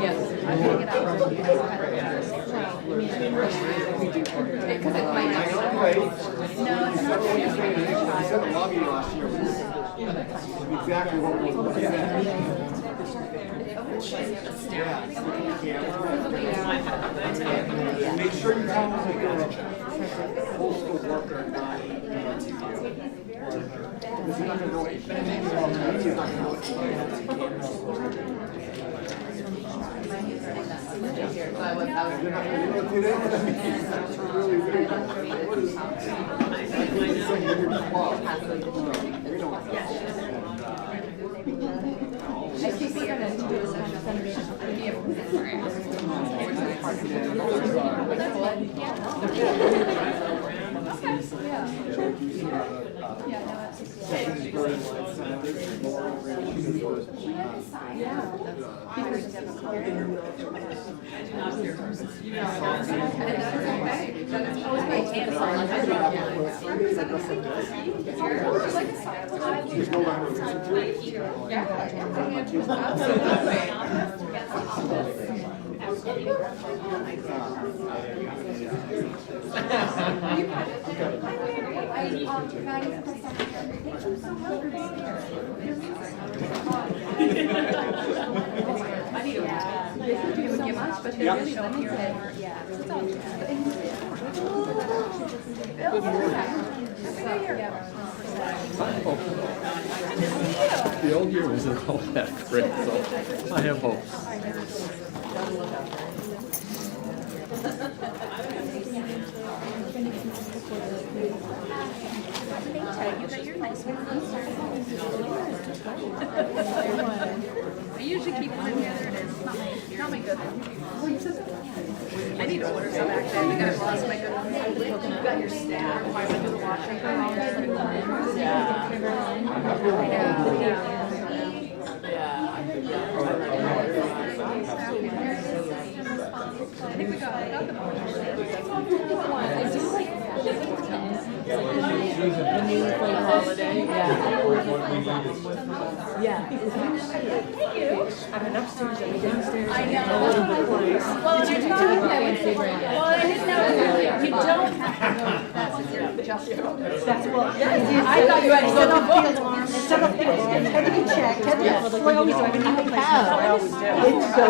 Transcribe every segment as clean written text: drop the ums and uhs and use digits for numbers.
Yes. I can't get out. Because it might not. No, it's not. I said the lobby last year was exactly what was said. Make sure you tell them that you're a postal worker and not because you're not going to know anything. He's not going to know but they really don't hear it. The old year wasn't all that great, so I have hopes. I usually keep one in the other, and it's not my good one. I need to order some actually. I gotta lost my good one. You've got your staff. I went to the washing. I think we got the When you play holiday, yeah. I'm an upstairs and a downstairs. I know. Well, did you know that? Well, I didn't know you don't have to know that's just. That's what. I thought you had to go to the alarm. Set up the alarm. Had to be checked. Had to be. I always do. I didn't even have. I always do. It's so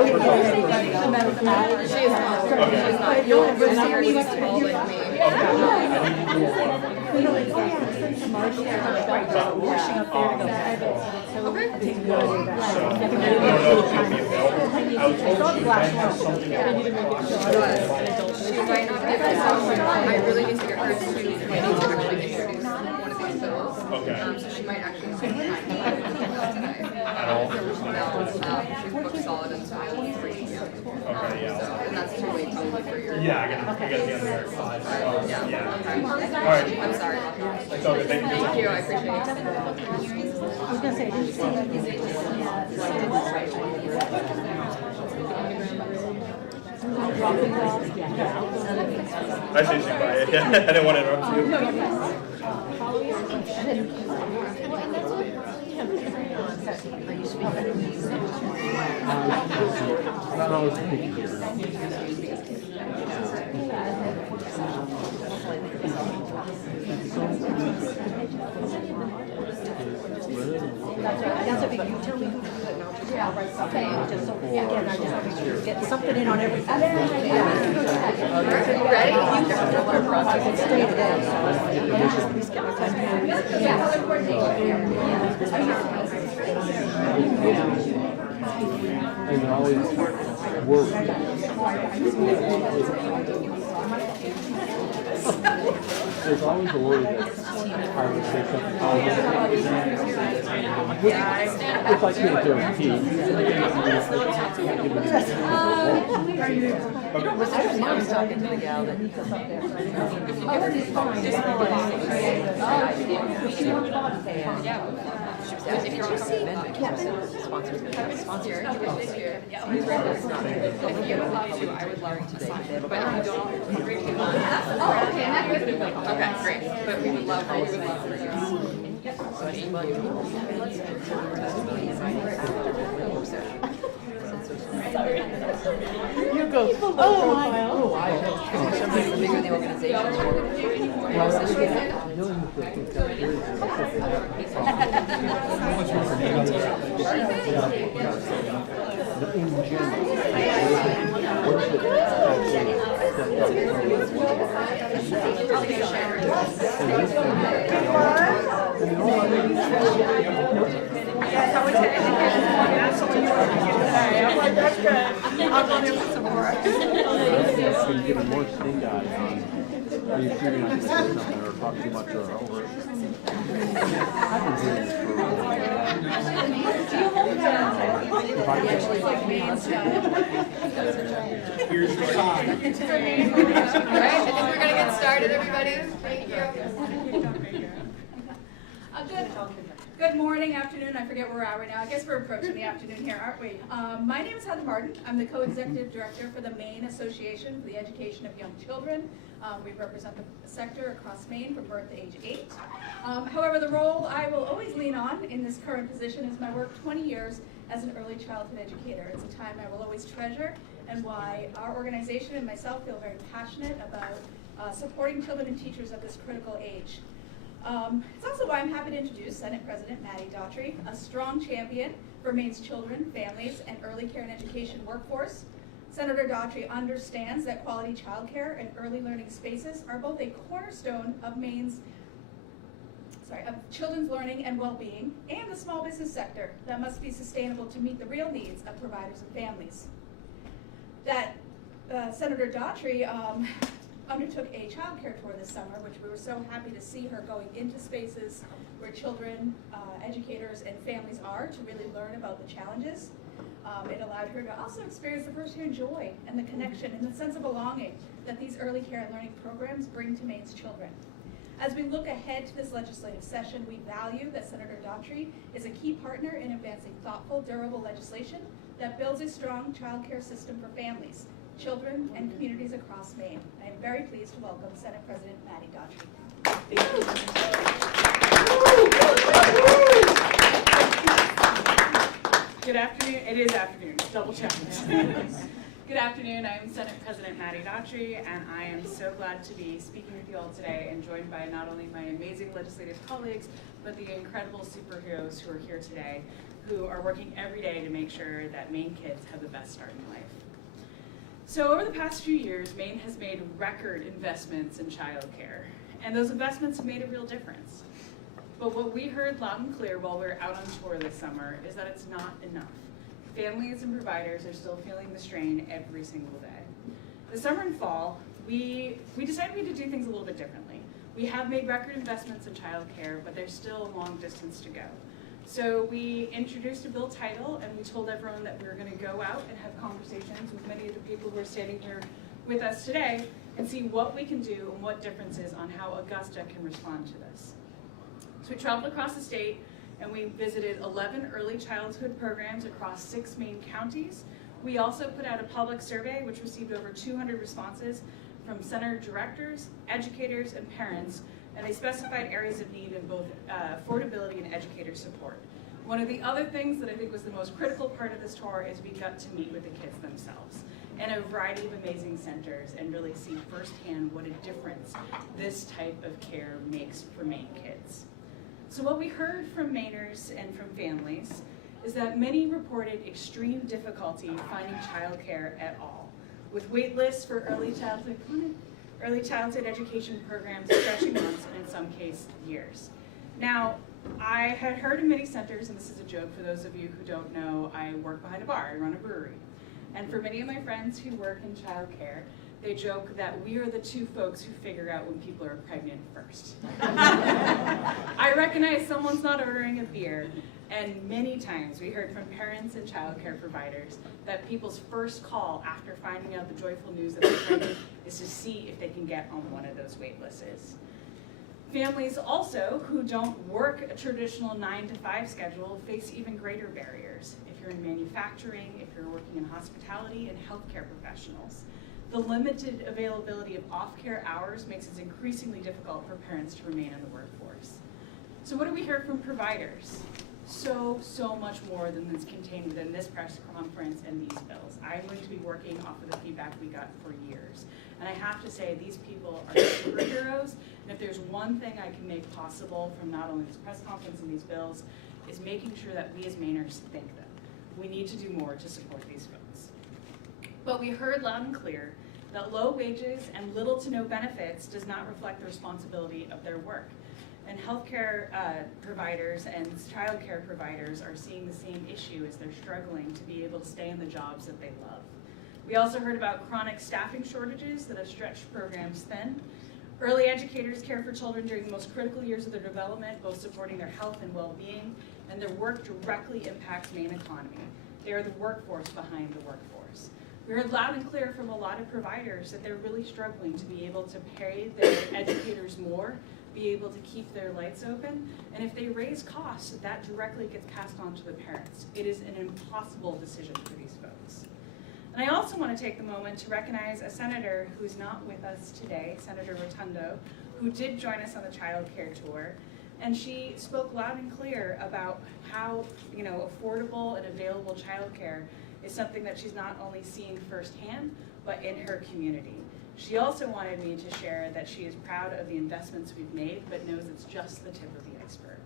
You'll experience it all like me. Washing up there to go. She might not be able to. I really need to get her to actually introduce one of these bills. Okay. So she might actually spend time tonight. She's booked solid until 3 p.m. Okay, yeah. So, and that's too late probably for your. Yeah, I gotta be on there at 5. So, yeah. Okay. All right. I'm sorry. It's all good. Thank you. Thank you. I appreciate it. I was gonna say, did you see that? I see you by it. Yeah, I didn't want to interrupt you. That's a big, you tell me who to do it, and I'll just, I'll write something, just so, again, I just get something in on everything. Ready? I can stay today, so, at least get my time. And always worry. There's always a worry that I would say something. If I can't guarantee. I was talking to the gal that needs us up there. Did you see? Sponsor. If you would love to, I would love to sign it. But if you don't, oh, okay, okay, great. But we would love for you. So an email you. You go, oh my, oh, I I'm like, that's good. I'll go there for some more. Are you giving more sting eyes on? Are you feeling like you say something or talk too much or over? I've been doing this for a Here's your time. All right, I think we're gonna get started, everybody. Thank you. Good morning, afternoon. I forget where we're at right now. I guess we're approaching the afternoon here, aren't we? My name is Heather Martin. I'm the co-executive director for the Maine Association for the Education of Young Children. We represent the sector across Maine from birth to age 8. However, the role I will always lean on in this current position is my work 20 years as an early childhood educator. It's a time I will always treasure and why our organization and myself feel very passionate about supporting children and teachers at this critical age. It's also why I'm happy to introduce Senate President Mattie Daughtry, a strong champion for Maine's children, families, and early care and education workforce. Senator Daughtry understands that quality childcare and early learning spaces are both a cornerstone of of children's learning and well-being, and the small business sector that must be sustainable to meet the real needs of providers and families. That Senator Daughtry undertook a child care tour this summer, which we were so happy to see her going into spaces where children, educators, and families are to really learn about the challenges. It allowed her to also experience the firsthand joy and the connection and the sense of belonging that these early care and learning programs bring to Maine's children. As we look ahead to this legislative session, we value that Senator Daughtry is a key partner in advancing thoughtful, durable legislation that builds a strong child care system for families, children, and communities across Maine. I am very pleased to welcome Senate President Mattie Daughtry. Good afternoon. It is afternoon. Double check. Good afternoon. I am Senate President Mattie Daughtry, and I am so glad to be speaking with you all today and joined by not only my amazing legislative colleagues, but the incredible superheroes who are here today, who are working every day to make sure that Maine kids have the best start in life. So over the past few years, Maine has made record investments in childcare, and those investments have made a real difference. But what we heard loud and clear while we were out on tour this summer is that it's not enough. Families and providers are still feeling the strain every single day. This summer and fall, we decided we had to do things a little bit differently. We have made record investments in childcare, but there's still a long distance to go. So we introduced a bill title, and we told everyone that we were going to go out and have conversations with many of the people who are standing here with us today and see what we can do and what differences on how Augusta can respond to this. So we traveled across the state and we visited 11 early childhood programs across 6 Maine counties. We also put out a public survey which received over 200 responses from center directors, educators, and parents, and they specified areas of need in both affordability and educator support. One of the other things that I think was the most critical part of this tour is we got to meet with the kids themselves in a variety of amazing centers and really see firsthand what a difference this type of care makes for Maine kids. So what we heard from Mainers and from families is that many reported extreme difficulty finding childcare at all, with wait lists for early childhood education programs stretching months and in some cases years. Now, I had heard in many centers, and this is a joke for those of you who don't know, I work behind a bar, I run a brewery. And for many of my friends who work in childcare, they joke that we are the 2 folks who figure out when people are pregnant first. I recognize someone's not ordering a beer, and many times we heard from parents and childcare providers that people's first call after finding out the joyful news that they're pregnant is to see if they can get on one of those wait lists. Families also who don't work a traditional 9-to-5 schedule face even greater barriers. If you're in manufacturing, if you're working in hospitality and healthcare professionals. The limited availability of off-care hours makes it increasingly difficult for parents to remain in the workforce. So what do we hear from providers? so much more than is contained within this press conference and these bills. I'm going to be working off of the feedback we got for years. And I have to say, these people are superheroes, and if there's one thing I can make possible from not only this press conference and these bills, is making sure that we as Mainers thank them. We need to do more to support these folks. But we heard loud and clear that low wages and little to no benefits does not reflect the responsibility of their work. And healthcare providers and childcare providers are seeing the same issue as they're struggling to be able to stay in the jobs that they love. We also heard about chronic staffing shortages that have stretched programs thin. Early educators care for children during the most critical years of their development, both supporting their health and well-being, and their work directly impacts Maine economy. They are the workforce behind the workforce. We heard loud and clear from a lot of providers that they're really struggling to be able to pay their educators more, be able to keep their lights open, and if they raise costs, that directly gets passed on to the parents. It is an impossible decision for these folks. And I also want to take the moment to recognize a senator who's not with us today, Senator Rotundo, who did join us on the child care tour, and she spoke loud and clear about how affordable and available child care is something that she's not only seen firsthand, but in her community. She also wanted me to share that she is proud of the investments we've made, but knows it's just the tip of the iceberg.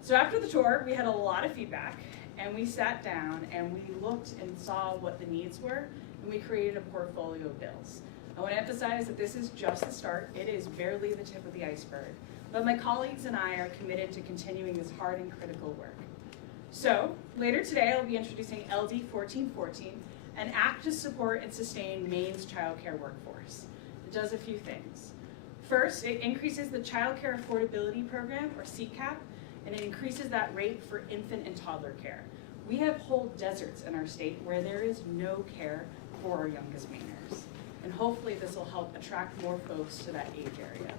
So after the tour, we had a lot of feedback, and we sat down and we looked and saw what the needs were, and we created a portfolio of bills. I want to emphasize that this is just the start. It is barely the tip of the iceberg. But my colleagues and I are committed to continuing this hard and critical work. So later today, I'll be introducing LD 1414, an act to support and sustain Maine's childcare workforce. It does a few things. First, it increases the Childcare Affordability Program, or CCAP, and it increases that rate for infant and toddler care. We have whole deserts in our state where there is no care for our youngest Mainers. And hopefully this will help attract more folks to that age area.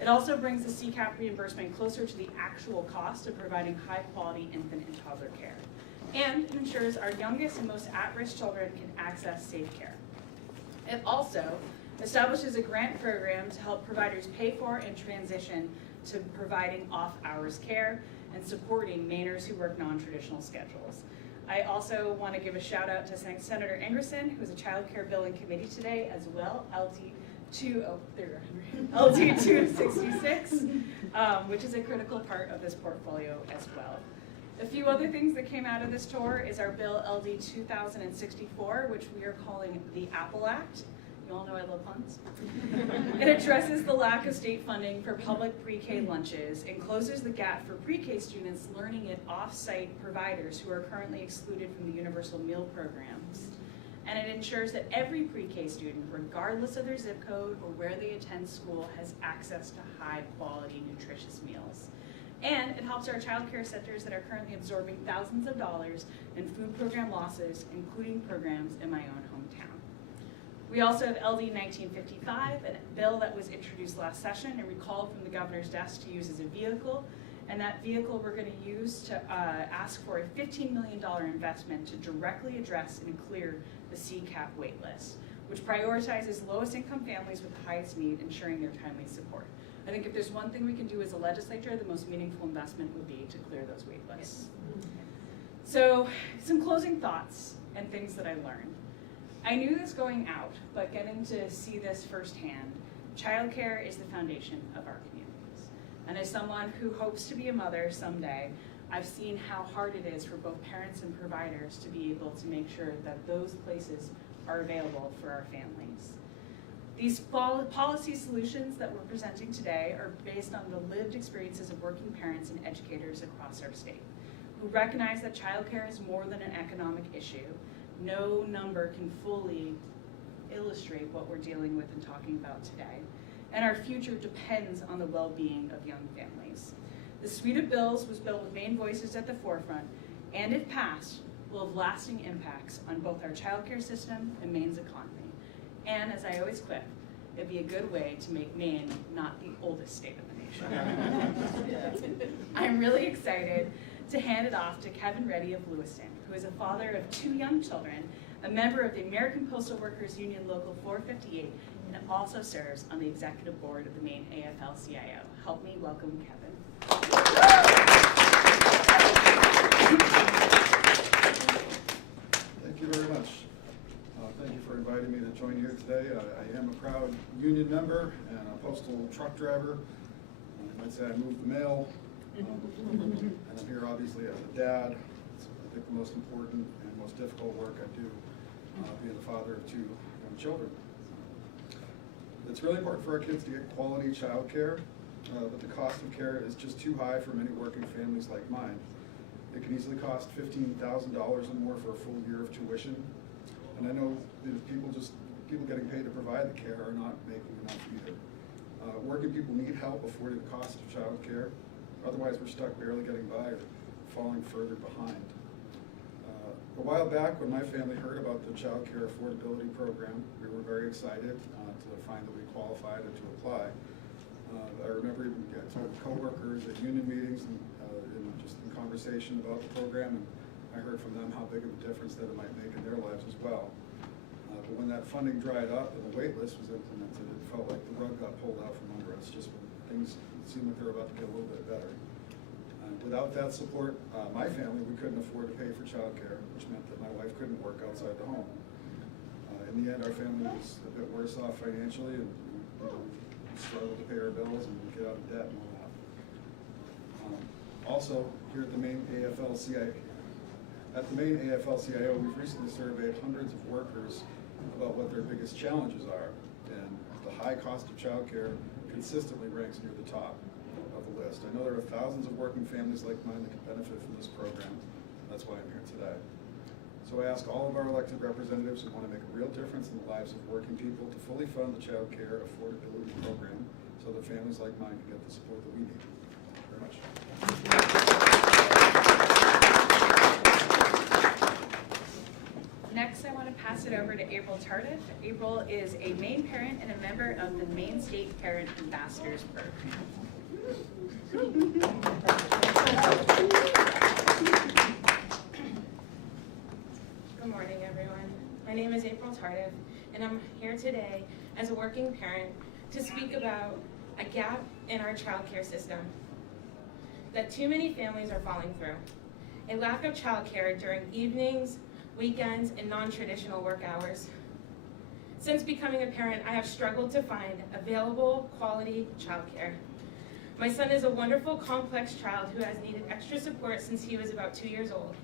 It also brings the CCAP reimbursement closer to the actual cost of providing high quality infant and toddler care. And it ensures our youngest and most at-risk children can access safe care. It also establishes a grant program to help providers pay for and transition to providing off-hours care and supporting Mainers who work non-traditional schedules. I also want to give a shout out to Senator Ingerson, who's a child care bill in committee today as well, LD 266, which is a critical part of this portfolio as well. A few other things that came out of this tour is our bill LD 2064, which we are calling the Apple Act. You all know I love puns. It addresses the lack of state funding for public pre-K lunches and closes the gap for pre-K students learning at off-site providers who are currently excluded from the universal meal programs. And it ensures that every pre-K student, regardless of their zip code or where they attend school, has access to high-quality, nutritious meals. And it helps our child care centers that are currently absorbing thousands of dollars in food program losses, including programs in my own hometown. We also have LD 1955, a bill that was introduced last session and recalled from the governor's desk to use as a vehicle. And that vehicle we're going to use to ask for a $15 million investment to directly address and clear the CCAP wait list, which prioritizes lowest income families with the highest need, ensuring their timely support. I think if there's one thing we can do as a legislature, the most meaningful investment would be to clear those wait lists. So some closing thoughts and things that I learned. I knew this going out, but getting to see this firsthand, childcare is the foundation of our communities. And as someone who hopes to be a mother someday, I've seen how hard it is for both parents and providers to be able to make sure that those places are available for our families. These policy solutions that we're presenting today are based on the lived experiences of working parents and educators across our state, who recognize that childcare is more than an economic issue. No number can fully illustrate what we're dealing with and talking about today. And our future depends on the well-being of young families. The suite of bills was built with Maine voices at the forefront, and if passed, will have lasting impacts on both our childcare system and Maine's economy. And as I always quip, it'd be a good way to make Maine not the oldest state of the nation. I'm really excited to hand it off to Kevin Reddy of Lewiston, who is a father of 2 young children, a member of the American Postal Workers Union Local 458, and also serves on the executive board of the Maine AFL-CIO. Help me welcome Kevin. Thank you very much. Thank you for inviting me to join you today. I am a proud union member and a postal truck driver. You might say I move the mail. And I'm here obviously as a dad. It's, I think, the most important and most difficult work I do, being the father of 2 young children. It's really important for our kids to get quality child care, but the cost of care is just too high for many working families like mine. It can easily cost $15,000 or more for a full year of tuition. And I know that people getting paid to provide the care are not making enough either. Working people need help affording the cost of child care. Otherwise, we're stuck barely getting by or falling further behind. A while back, when my family heard about the child care affordability program, we were very excited to find that we qualified and to apply. I remember even talking to coworkers at union meetings and just in conversation about the program, and I heard from them how big of a difference that it might make in their lives as well. But when that funding dried up and the wait list was implemented, it felt like the rug got pulled out from under us just when things seemed like they were about to get a little bit better. Without that support, my family, we couldn't afford to pay for childcare, which meant that my wife couldn't work outside the home. In the end, our family was a bit worse off financially, and we struggled to pay our bills and get out of debt and all that. Also, here at the Maine AFL-CIO, we've recently surveyed hundreds of workers about what their biggest challenges are, and the high cost of childcare consistently ranks near the top of the list. I know there are thousands of working families like mine that can benefit from this program. That's why I'm here today. So I ask all of our elected representatives who want to make a real difference in the lives of working people to fully fund the child care affordability program so that families like mine can get the support that we need. Thank you very much. Next, I want to pass it over to April Tardif. April is a Maine parent and a member of the Maine State Parent Ambassadors Program. Good morning, everyone. My name is April Tardif, and I'm here today as a working parent to speak about a gap in our child care system that too many families are falling through. A lack of child care during evenings, weekends, and non-traditional work hours. Since becoming a parent, I have struggled to find available, quality childcare. My son is a wonderful, complex child who has needed extra support since he was about 2 years old.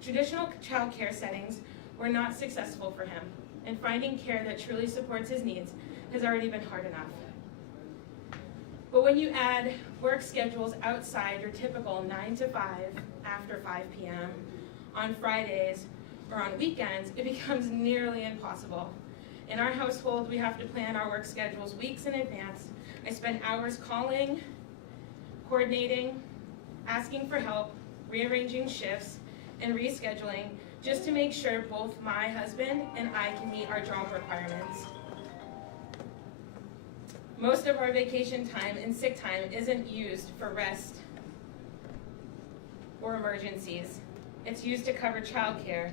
Traditional childcare settings were not successful for him, and finding care that truly supports his needs has already been hard enough. But when you add work schedules outside your typical 9 to 5, after 5 p.m., on Fridays, or on weekends, it becomes nearly impossible. In our household, we have to plan our work schedules weeks in advance. I spend hours calling, coordinating, asking for help, rearranging shifts, and rescheduling just to make sure both my husband and I can meet our job requirements. Most of our vacation time and sick time isn't used for rest or emergencies. It's used to cover childcare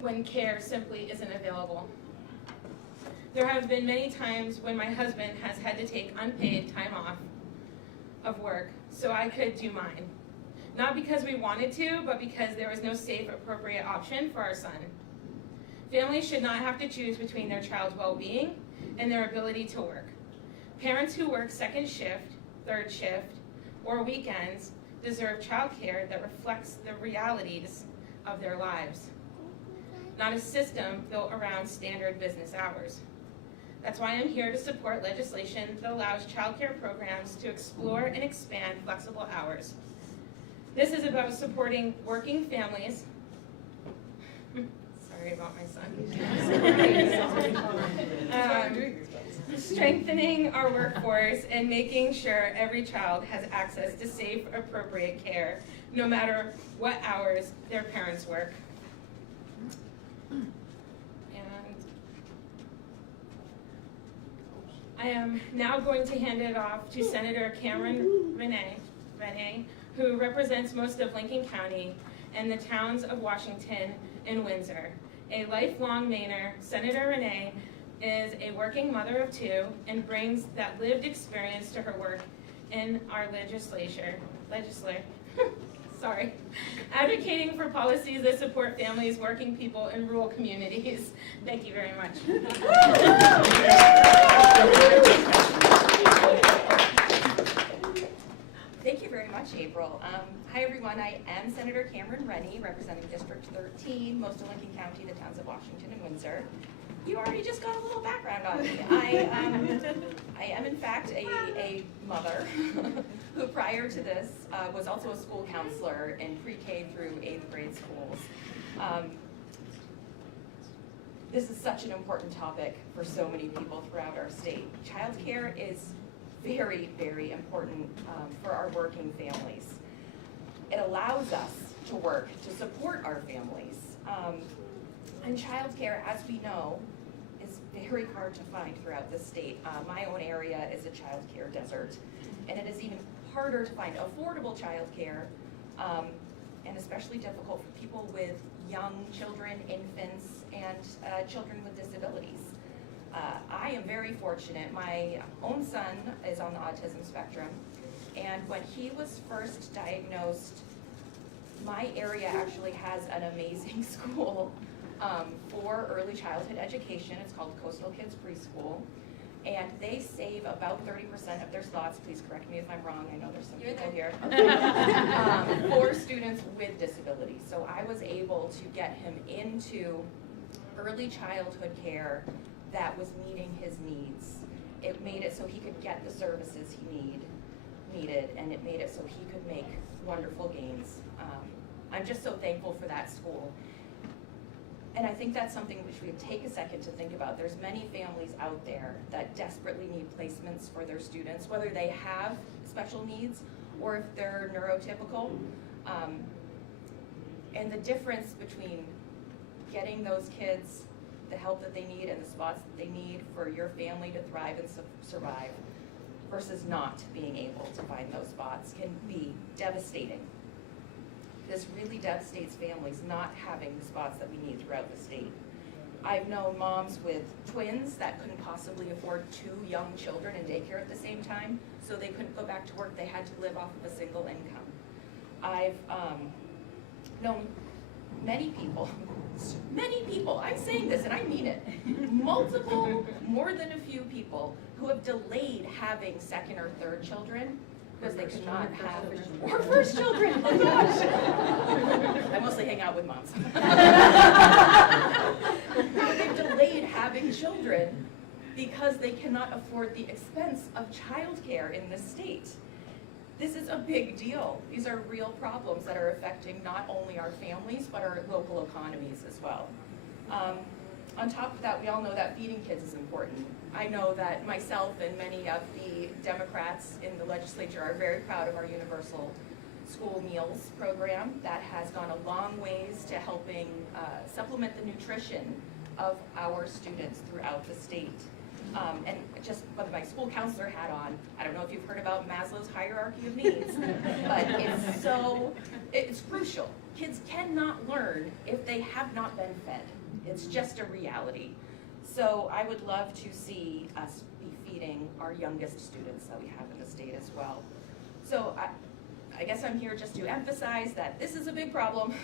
when care simply isn't available. There have been many times when my husband has had to take unpaid time off of work so I could do mine. Not because we wanted to, but because there was no safe, appropriate option for our son. Families should not have to choose between their child's well-being and their ability to work. Parents who work second shift, third shift, or weekends deserve childcare that reflects the realities of their lives, not a system built around standard business hours. That's why I'm here to support legislation that allows childcare programs to explore and expand flexible hours. This is about supporting working families. Sorry about my son. Strengthening our workforce and making sure every child has access to safe, appropriate care, no matter what hours their parents work. And I am now going to hand it off to Senator Cameron Renee, who represents most of Lincoln County and the towns of Washington and Windsor. A lifelong Mainer, Senator Renee is a working mother of 2 and brings that lived experience to her work in our legislature, sorry, advocating for policies that support families, working people, and rural communities. Thank you very much. Thank you very much, April. Hi, everyone. I am Senator Cameron Rennie, representing District 13, most of Lincoln County, the towns of Washington and Windsor. You already just got a little background on me. I am, in fact, a mother who, prior to this, was also a school counselor in pre-K through 8th grade schools. This is such an important topic for so many people throughout our state. Childcare is very, very important for our working families. It allows us to work to support our families. And childcare, as we know, is very hard to find throughout the state. My own area is a childcare desert, and it is even harder to find affordable childcare, and especially difficult for people with young children, infants, and children with disabilities. I am very fortunate. My own son is on the autism spectrum, and when he was first diagnosed, my area actually has an amazing school for early childhood education. It's called Coastal Kids Preschool, and they save about 30% of their slots. Please correct me if I'm wrong. I know there's some people here. For students with disabilities. So I was able to get him into early childhood care that was meeting his needs. It made it so he could get the services he needed, and it made it so he could make wonderful gains. I'm just so thankful for that school. And I think that's something which we take a second to think about. There's many families out there that desperately need placements for their students, whether they have special needs or if they're neurotypical. And the difference between getting those kids the help that they need and the spots that they need for your family to thrive and survive versus not being able to find those spots can be devastating. This really devastates families not having the spots that we need throughout the state. I've known moms with twins that couldn't possibly afford 2 young children in daycare at the same time, so they couldn't go back to work. They had to live off of a single income. I've known many people, I'm saying this and I mean it, multiple, more than a few people who have delayed having second or third children because they could not have, or first children, oh gosh. I mostly hang out with moms. They've delayed having children because they cannot afford the expense of childcare in this state. This is a big deal. These are real problems that are affecting not only our families, but our local economies as well. On top of that, we all know that feeding kids is important. I know that myself and many of the Democrats in the legislature are very proud of our universal school meals program that has gone a long ways to helping supplement the nutrition of our students throughout the state. And just with my school counselor hat on, I don't know if you've heard about Maslow's hierarchy of needs, but it's crucial. Kids cannot learn if they have not been fed. It's just a reality. So I would love to see us be feeding our youngest students that we have in the state as well. So I guess I'm here just to emphasize that this is a big problem.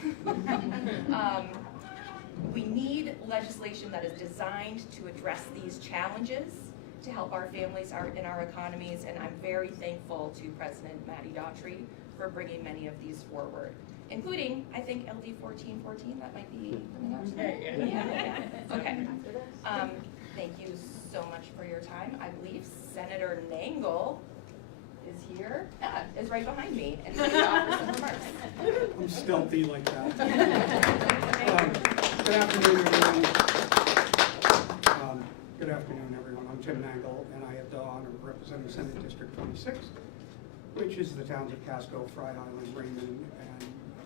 We need legislation that is designed to address these challenges to help our families in our economies, and I'm very thankful to President Mattie Daughtry for bringing many of these forward, including, I think, LD 1414, that might be coming up today. Yeah. Okay. Thank you so much for your time. I believe Senator Nangle is here, is right behind me, and ready to offer some remarks. I'm stealthy like that. Good afternoon, everyone. Good afternoon, everyone. I'm Tim Nangle, and I have the honor of representing Senate District 26, which is the towns of Casco, Fry Island, Raymond, and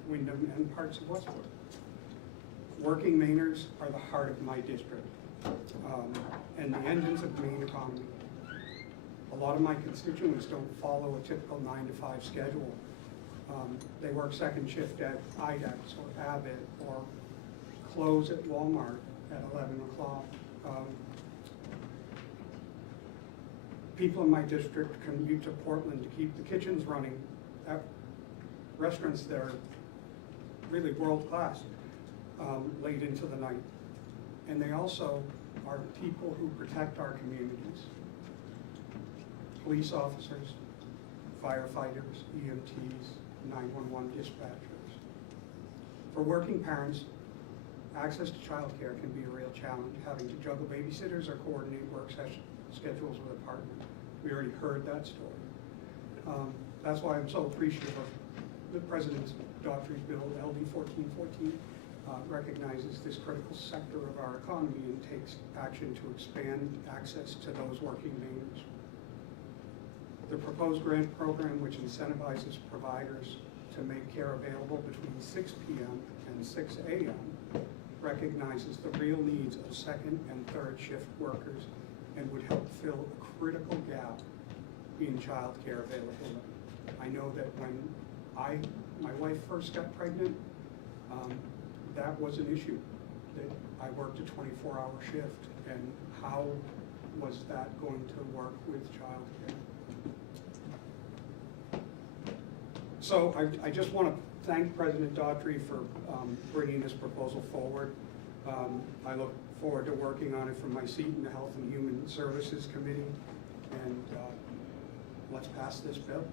Wyndham, and parts of Westport. Working Mainers are the heart of my district, and the engines of the Maine economy. A lot of my constituents don't follow a typical 9-to-5 schedule. They work second shift at IDEX or Abbott or close at Walmart at 11 o'clock. people in my district commute to Portland to keep the kitchens running at restaurants that are really world-class late into the night. And they also are people who protect our communities. Police officers, firefighters, EMTs, 911 dispatchers. For working parents, access to childcare can be a real challenge, having to juggle babysitters or coordinate work schedules with a partner. We already heard that story. That's why I'm so appreciative of the President Daughtry's bill, LD 1414, recognizes this critical sector of our economy and takes action to expand access to those working Mainers. The proposed grant program, which incentivizes providers to make care available between 6 p.m. and 6 a.m., recognizes the real needs of second and third shift workers and would help fill a critical gap in child care availability. I know that when my wife first got pregnant, that was an issue, that I worked a 24-hour shift, and how was that going to work with child care? So I just want to thank President Daughtry for bringing this proposal forward. I look forward to working on it from my seat in the Health and Human Services Committee, and let's pass this bill.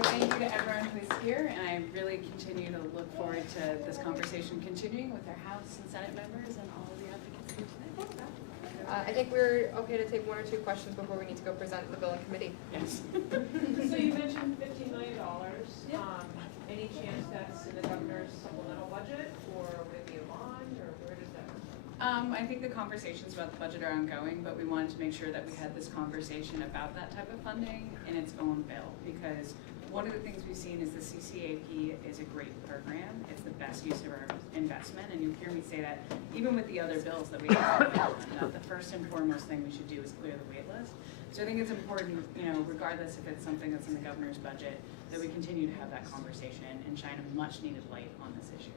Thank you to everyone who is here, and I really continue to look forward to this conversation continuing with our House and Senate members and all of the advocates here today. I think we're okay to take one or two questions before we need to go present the bill in committee. Yes. So you mentioned $15 million. Yep. Any chance that's in the governor's supplemental budget, or would it be a bond, or where does that come from? I think the conversations about the budget are ongoing, but we wanted to make sure that we had this conversation about that type of funding in its own bill, because one of the things we've seen is the CCAP is a great program. It's the best use of our investment, and you hear me say that even with the other bills that we have, that the first and foremost thing we should do is clear the wait list. So I think it's important, regardless if it's something that's in the governor's budget, that we continue to have that conversation and shine a much needed light on this issue.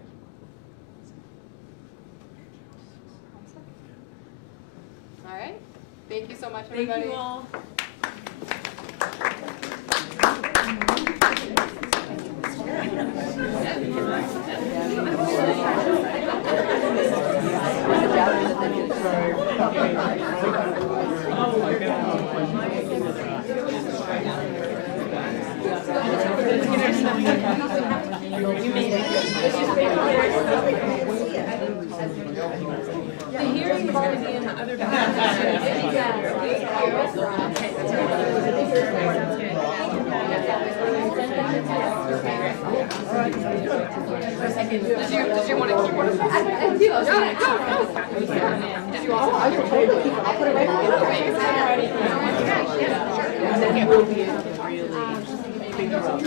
All right. Thank you so much, everybody. Thank you all. The hearing is going to be in the other Did you want to keep one of them? I do. Did you also? I will totally keep it. I'll put it right And then we'll be able to really figure out.